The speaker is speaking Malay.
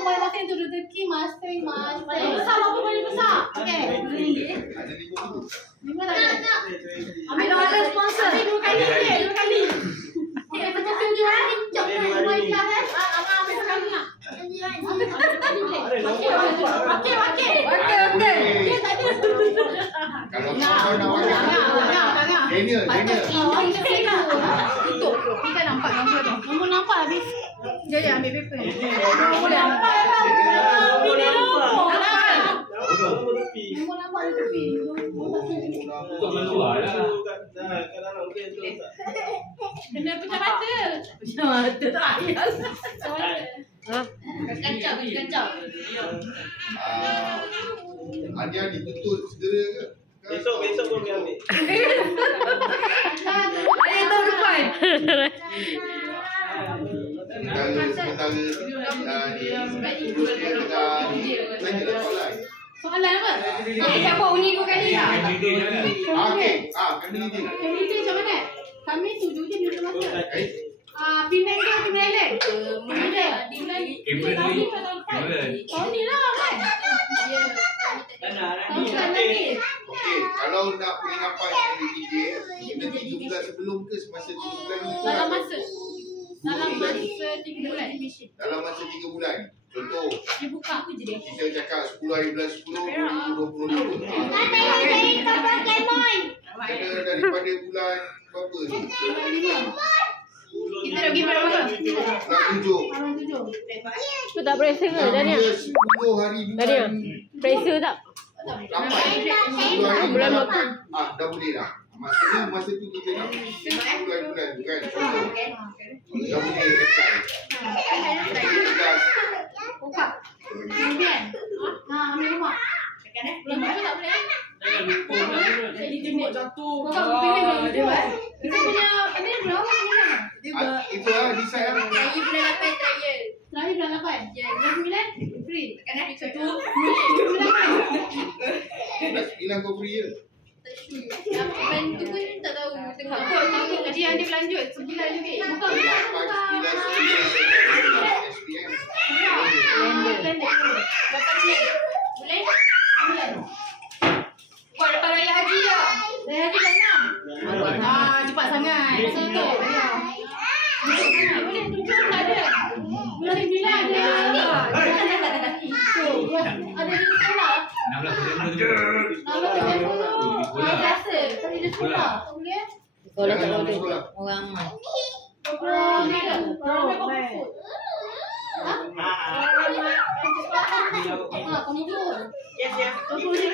masing-masing tu rezeki masing-masing. Paling besar berapa paling besar? Okey. Ada 5 Lima tak ada. Ambil ada sponsor. Ambil 2 kali. Okey, macam tu je hari jom main lah eh. Abang ambil sekali nak. Okey. Okey, tak ada. Kalau kau nak banyak. Daniel. Tutup. Kita nampak nombor tu. Nombor nampak habis. Dia ambil paper. Nombor nampak. Nombor nampak di tepi. Tutup meluar lah. Kena pecah mata. Pecah mata tak ayat. Kancam. Hadiah ditutup segera ke? Besok pun dia ambil. Ayat tu depan. Sementara di Soalan apa? Saya buat undi 2 kali. okey. Kami macam mana? Kami 7 je minta masa. Penang ke Timur Island? Di bulan tahun ni lah kan? okey. Kalau nak penginapan di DJ, kita 3 bulan sebelum ke semasa 3 bulan itu? Dalam masa 3 bulan. Dalam masa 3 bulan. Contoh, Dia buka apa je dia? kita cakap 10 hari bulan 10, 2020. Kena daripada bulan berapa ni? Kita dah pergi berapa? Bulan 7. Bulan 7. Tu tak pressure ke Dania? 10 hari Dania, bulan pressure tak? 10 hari bulan 8. Dah boleh dah. Maksudnya masa tu kita nak bulan-bulan kan. Dah boleh dekat. Buka. Kemudian. Ambil rumah. Bulan berapa tak boleh? Jadi tembok jatuh. Bukan pilih berapa? Kita punya ini berapa sebenarnya? Itu lah decide lah. Terakhir bulan 8 trial. Terakhir bulan 8? Ya. Bulan 9? Free. Bulan 9 kau free je. Bulan tu pun tak tahu. Takut dia yang dia berlanjut. 9 lebih. Bukan. 9 SPM. Boleh? Buat lepas raya haji ya? Raya haji kan 6? Cepat sangat. Masa tu. Boleh 7 tak ada. Bulan 9 ada. Ada di sekolah. 16 September tu. Biasa. Tapi dia sekolah. Tak boleh? Sekolah tak boleh. Orang Komunikasi. Yes. Betul dia.